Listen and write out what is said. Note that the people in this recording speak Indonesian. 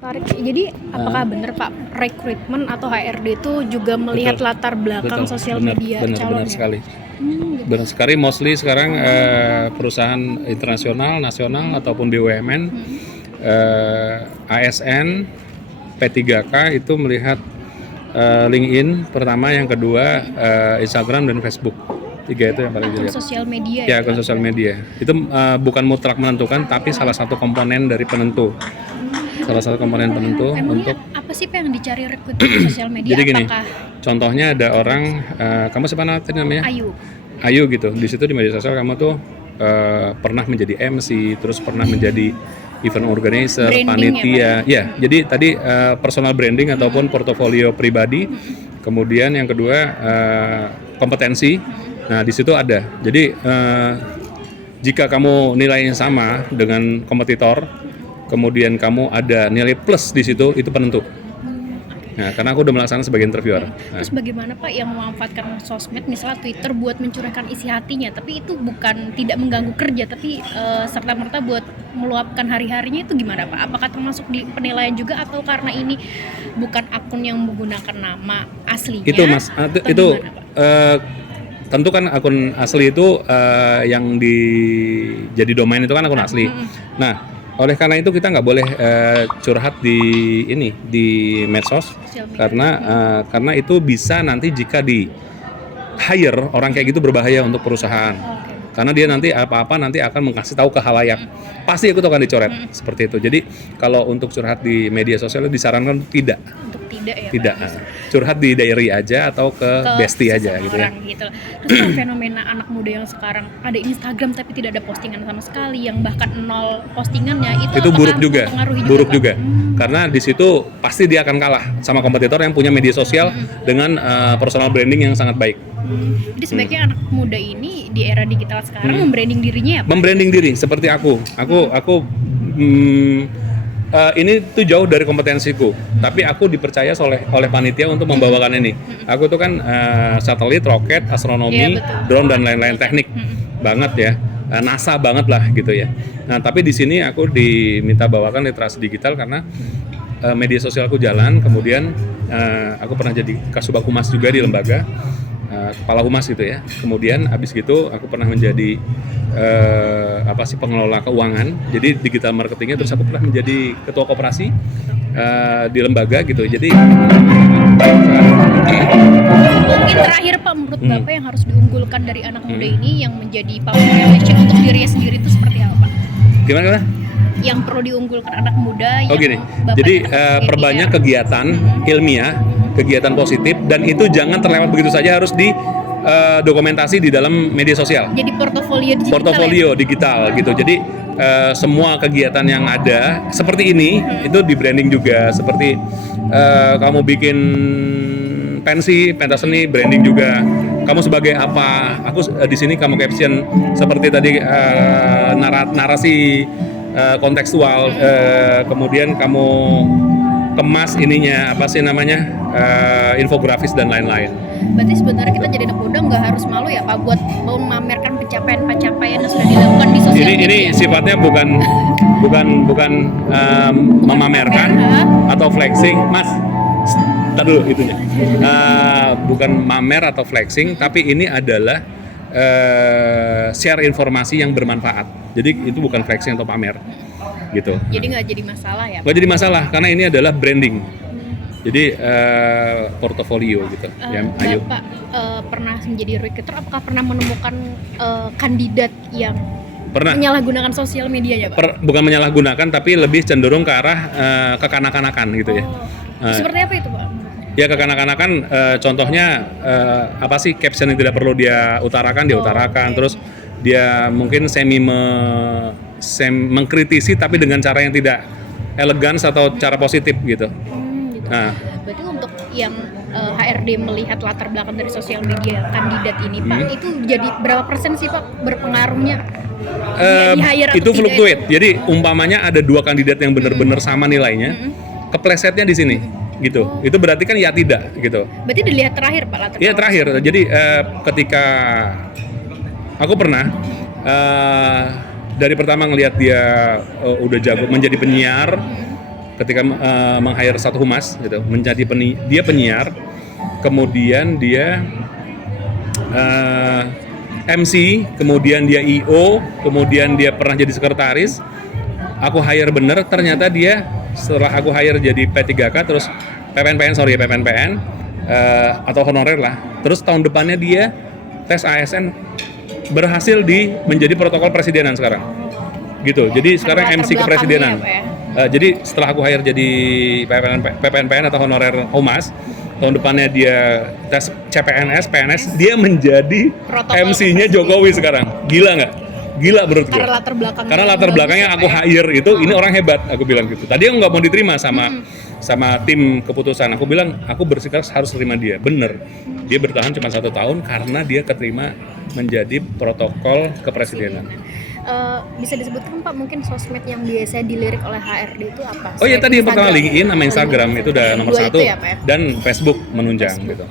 Tarik. Jadi apakah benar Pak rekrutmen atau HRD itu juga melihat Betul. latar belakang Betul, sosial benar, media benar calonnya? sekali. Gitu. Benar sekali, mostly sekarang perusahaan internasional, nasional ataupun BUMN, ASN, P3K itu melihat LinkedIn pertama, yang kedua Instagram dan Facebook. Tiga itu yang paling Akun dilihat. sosial media Ya, akun sosial media. Itu bukan mutlak menentukan, tapi salah satu komponen dari penentu. Salah satu komponen penentu Emangnya untuk. apa sih Pak yang dicari rekrutmen di sosial media? Jadi gini, Apakah contohnya ada orang, kamu siapa namanya? Ayu? Ayu gitu. Di situ di media sosial kamu tuh pernah menjadi MC, terus pernah menjadi event organizer, Branding panitia. Ya, jadi tadi personal branding ataupun portofolio pribadi. Kemudian yang kedua kompetensi. Nah, di situ ada. Jadi jika kamu nilainya sama dengan kompetitor, kemudian kamu ada nilai plus di situ, itu penentu. Nah, karena aku udah melaksanakan sebagai interviewer. Nah, Terus bagaimana Pak yang memanfaatkan sosmed, misalnya Twitter buat mencurahkan isi hatinya, tapi itu bukan tidak mengganggu kerja, tapi serta-merta buat meluapkan hari-harinya, itu gimana Pak? Apakah termasuk di penilaian juga atau karena ini bukan akun yang menggunakan nama aslinya? itu Mas, itu gimana, Pak? tentu kan akun asli itu yang jadi domain itu kan akun asli. Nah, oleh karena itu kita nggak boleh curhat di medsos, karena itu bisa nanti jika di hire orang kayak gitu berbahaya untuk perusahaan. Karena dia nanti apa-apa nanti akan mengasih tahu ke halayak. Pasti itu akan dicoret seperti itu. Jadi kalau untuk curhat di media sosial disarankan tidak. Untuk tidak ya Tidak. Pak? Curhat di diary aja atau ke bestie aja gitu ya. Gitu. Terus fenomena anak muda yang sekarang ada Instagram tapi tidak ada postingan sama sekali, yang bahkan nol postingannya, Itu buruk juga. Buruk Pak? juga. Karena di situ pasti dia akan kalah sama kompetitor yang punya media sosial dengan personal branding yang sangat baik. Jadi sebaiknya anak muda ini di era digital sekarang membranding dirinya ya Pak? Membranding diri seperti aku ini tuh jauh dari kompetensiku, tapi aku dipercaya oleh panitia untuk membawakan ini. Aku tuh kan satelit, roket, astronomi, drone dan lain-lain teknik banget ya, NASA banget lah gitu ya. Nah, tapi di sini aku diminta bawakan literasi digital karena media sosialku jalan. Kemudian aku pernah jadi Kasubag Humas juga di lembaga, kepala humas gitu ya. Kemudian habis gitu aku pernah menjadi pengelola keuangan, jadi digital marketingnya. Terus aku pernah menjadi ketua koperasi di lembaga gitu. Jadi mungkin terakhir Pak, menurut Bapak yang harus diunggulkan dari anak muda ini yang menjadi public relation untuk dirinya sendiri itu seperti apa Pak? Gimana? Yang perlu diunggulkan anak muda yang Gini, Bapak jadi perbanyak kegiatan ilmiah, kegiatan positif, dan itu jangan terlewat begitu saja, harus dokumentasi di dalam media sosial. Jadi portofolio digital, gitu. Jadi semua kegiatan yang ada seperti ini itu di branding juga. Seperti kamu bikin pentas seni, branding juga. Kamu sebagai apa? Aku di sini kamu caption seperti tadi narasi kontekstual. Kemudian kamu kemas ininya infografis dan lain-lain. Berarti sebenarnya kita jadi anak muda nggak harus malu ya Pak buat mau memamerkan pencapaian yang sudah dilakukan di sosial media. Ini sifatnya bukan memamerkan atau flexing, Mas. Tar dulu itunya. Bukan mamer atau flexing, tapi ini adalah share informasi yang bermanfaat. Jadi itu bukan flexing atau pamer, gitu. Jadi nggak jadi masalah ya Pak? Nggak jadi masalah karena ini adalah branding. Jadi portofolio gitu. Bapak pernah menjadi recruiter, apakah pernah menemukan kandidat yang menyalahgunakan sosial media ya Pak? Bukan menyalahgunakan, tapi lebih cenderung ke arah kekanak-kanakan gitu ya. Seperti apa itu Pak? Ya, kekanak-kanakan, contohnya caption yang tidak perlu dia utarakan, terus dia mungkin mengkritisi tapi dengan cara yang tidak elegan atau cara positif gitu. Nah, berarti untuk yang HRD melihat latar belakang dari sosial media kandidat ini Pak, itu jadi berapa persen sih Pak berpengaruhnya? Itu fluctuate. Jadi umpamanya ada 2 kandidat yang benar-benar sama nilainya, keplesetnya di sini gitu. Itu berarti kan ya tidak gitu. Berarti dilihat terakhir Pak latar belakang. Iya, terakhir. Jadi ketika aku pernah dari pertama ngelihat dia udah jago menjadi penyiar, ketika meng-hire satu humas gitu, menjadi dia penyiar, kemudian dia MC, kemudian dia IO, kemudian dia pernah jadi sekretaris. Aku hire bener, ternyata dia setelah aku hire jadi P3K, terus PPNPN atau honorer lah. Terus tahun depannya dia tes ASN berhasil menjadi protokol presidenan sekarang. Gitu. Jadi sekarang MC kepresidenan. Jadi setelah aku hire jadi PPNPN atau honorer humas, tahun depannya dia tes CPNS, PNS, dia menjadi MC-nya Jokowi sekarang. Gila nggak? Gila menurut gue. Karena latar belakangnya aku hire itu, ini orang hebat, aku bilang gitu. Tadi aku nggak mau diterima sama tim keputusan. Aku bilang, aku bersikeras harus terima dia. Bener. Dia bertahan cuma 1 tahun karena dia keterima menjadi protokol kepresidenan. Bisa disebutkan Pak mungkin sosmed yang biasa dilirik oleh HRD itu apa? Oh ya tadi yang pertama LinkedIn sama Instagram itu udah nomor 1 ya, Pak, ya? dan Facebook menunjang gitu.